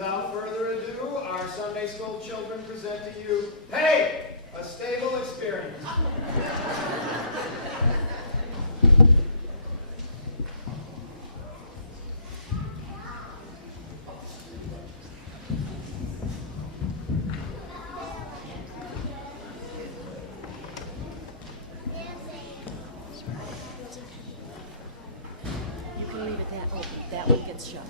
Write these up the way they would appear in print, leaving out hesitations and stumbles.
without further ado, our Sunday school children present to you, Hey! A Stable Experience. You can leave it that open. That one gets shut.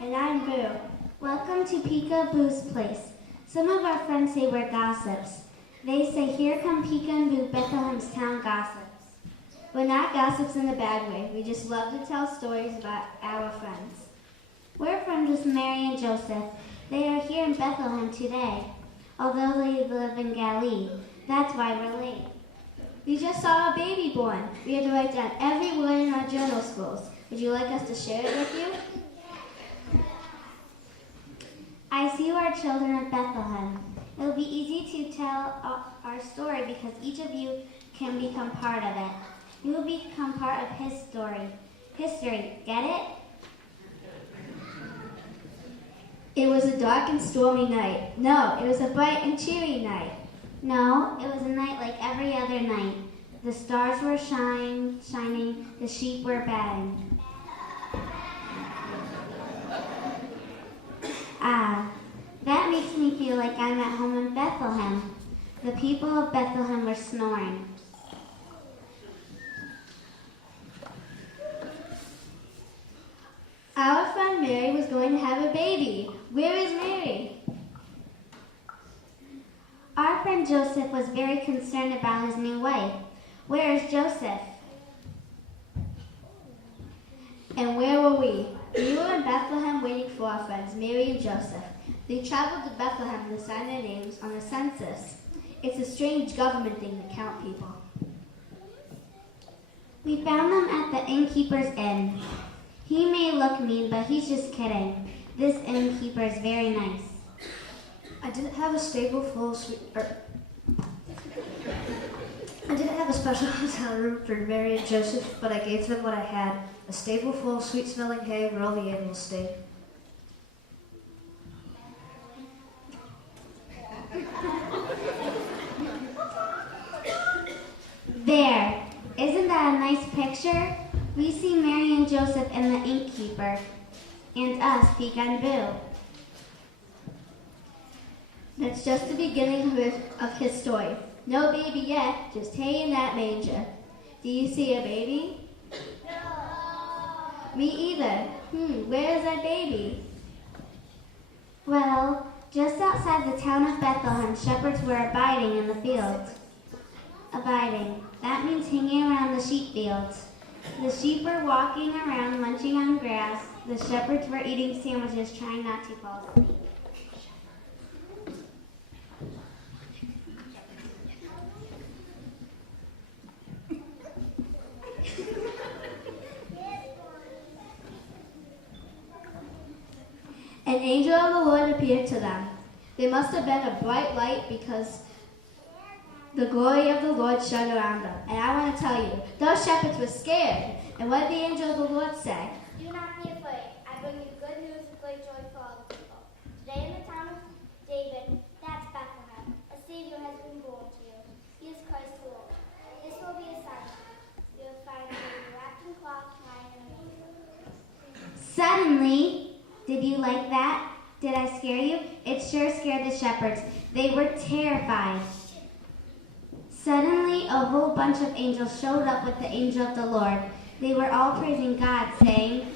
And I'm Boo. Welcome to Peekaboo's Place. Some of our friends say we're gossips. They say, here come Pika and Boo, Bethlehem's town gossips. We're not gossips in a bad way. We just love to tell stories about our friends. We're friends with Mary and Joseph. They are here in Bethlehem today, although they live in Galilee. That's why we're late. We just saw a baby born. We had to write down every word in our journal schools. Would you like us to share it with you? I see you are children of Bethlehem. It will be easy to tell our story because each of you can become part of it. You will become part of his story. History, get it? It was a dark and stormy night. No, it was a bright and cheery night. No, it was a night like every other night. The stars were shining, the sheep were batting. Ah, that makes me feel like I'm at home in Bethlehem. The people of Bethlehem were snoring. Our friend Mary was going to have a baby. Where is Mary? Our friend Joseph was very concerned about his new wife. Where is Joseph? And where were we? We were in Bethlehem waiting for our friends, Mary and Joseph. They traveled to Bethlehem to sign their names on the census. It's a strange government thing to count people. We found them at the innkeeper's inn. He may look mean, but he's just kidding. This innkeeper is very nice. I didn't have a stable full of I didn't have a special hotel room for Mary and Joseph, but I gave them what I had, a stable full of sweet-smelling hay where all the animals stayed. There. Isn't that a nice picture? We see Mary and Joseph and the innkeeper, and us, Pika and Boo. That's just the beginning of his story. No baby yet, just hay in that manger. Do you see a baby? No. Me either. Where is that baby? Well, just outside the town of Bethlehem, shepherds were abiding in the fields. Abiding. That means hanging around the sheep fields. The sheep were walking around, munching on grass. The shepherds were eating sandwiches, trying not to fall asleep. An angel of the Lord appeared to them. They must have been a bright light because the glory of the Lord shone around them. And I want to tell you, those shepherds were scared. And what did the angel of the Lord say? Do not be afraid. I bring you good news of great joy for all the people. Today in the town of David, Savior has been born to you. He is Christ the Lord. This will be a sign. You will find a baby wrapped in cloth lying in a manger. Suddenly, did you like that? Did I scare you? It sure scared the shepherds. They were terrified. Suddenly, a whole bunch of angels showed up with the angel of the Lord. They were all praising God, saying,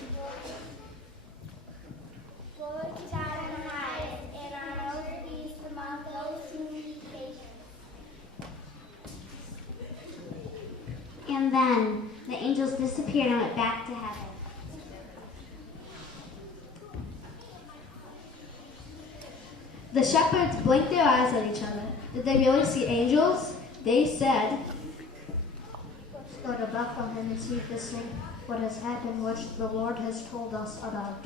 Glory to God in the highest, and on earth peace among those who meet patience. and then the angels disappeared and went back to heaven. The shepherds blinked their eyes at each other. Did they really see angels? They said, "Let's go to Bethlehem and see this thing, what has happened, which the Lord has told us about."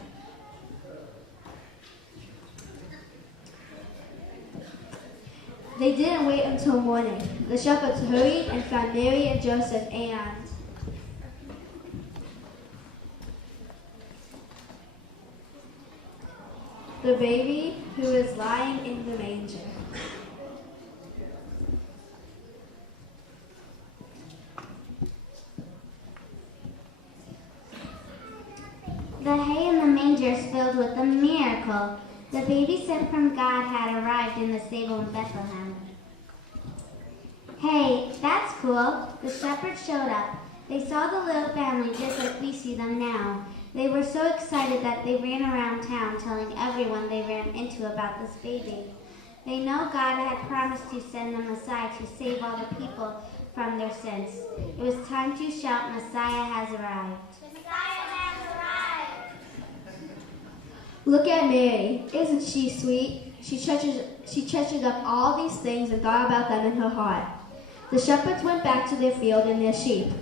They didn't wait until morning. The shepherds hurried and found Mary and Joseph and the baby who is lying in the manger. The hay in the manger is filled with a miracle. The baby sent from God had arrived in the stable in Bethlehem. Hey, that's cool. The shepherds showed up. They saw the little family just like we see them now. They were so excited that they ran around town telling everyone they ran into about this baby. They know God had promised to send the Messiah to save all the people from their sins. It was time to shout, "Messiah has arrived." Messiah has arrived. Look at Mary. Isn't she sweet? She treasured up all these things and thought about them in her heart. The shepherds went back to their field and their sheep,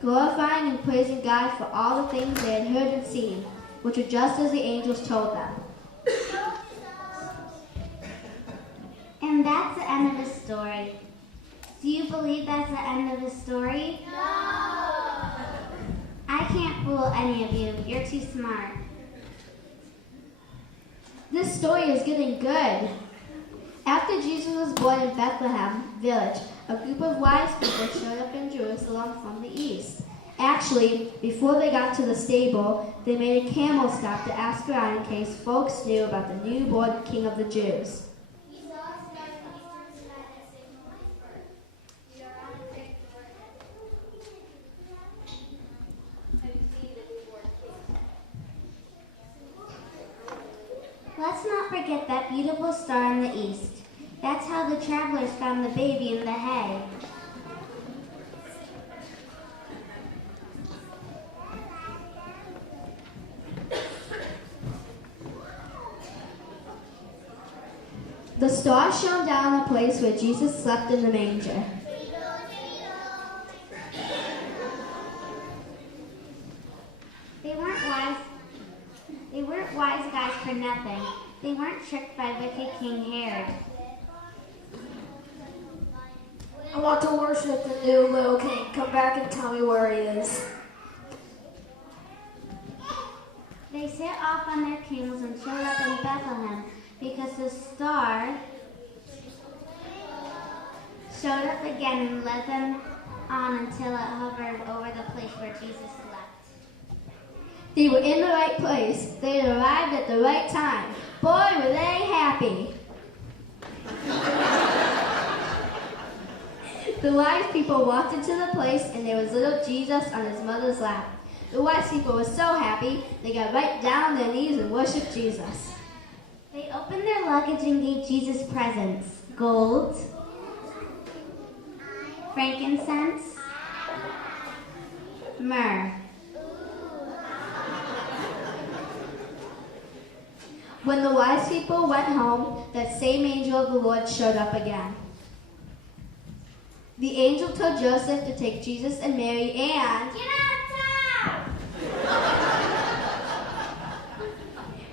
glorifying and praising God for all the things they had heard and seen, which were just as the angels told them. And that's the end of the story. Do you believe that's the end of the story? No. I can't fool any of you. You're too smart. This story is getting good. After Jesus was born in Bethlehem village, a group of wise people showed up in Jerusalem from the east. Actually, before they got to the stable, they made a camel stop to ask around in case folks knew about the newborn King of the Jews. We saw a star in the eastern sky that signaled his birth. We are on the way to work. Have you seen the newborn king? Let's not forget that beautiful star in the east. That's how the travelers found the baby in the hay. The star shone down on a place where Jesus slept in the manger. They weren't wise guys for nothing. They weren't tricked by wicked King Herod. I want to worship the new little king. Come back and tell me where he is. They set off on their camels and showed up in Bethlehem because the star showed up again and led them on until it hovered over the place where Jesus slept. They were in the right place. They had arrived at the right time. Boy, were they happy. The wise people walked into the place and there was little Jesus on his mother's lap. The wise people were so happy, they got right down on their knees and worshiped Jesus. They opened their luggage and gave Jesus presents: gold, frankincense, myrrh. When the wise people went home, that same angel of the Lord showed up again. The angel told Joseph to take Jesus and Mary and Get out of town!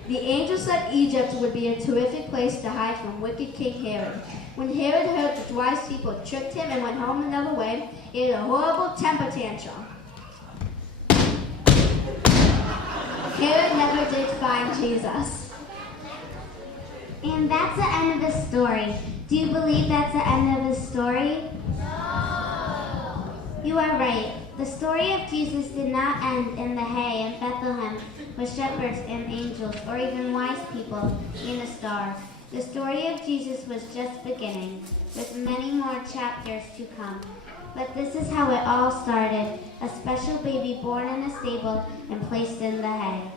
the angel said Egypt would be a terrific place to hide from wicked King Herod. When Herod heard that the wise people tricked him and went home another way, he had a horrible temper tantrum. Herod never did find Jesus. And that's the end of the story. Do you believe that's the end of the story? No! You are right. The story of Jesus did not end in the hay in Bethlehem with shepherds and angels or even wise people in a star. The story of Jesus was just beginning, with many more chapters to come. But this is how it all started, a special baby born in a stable and placed in the hay.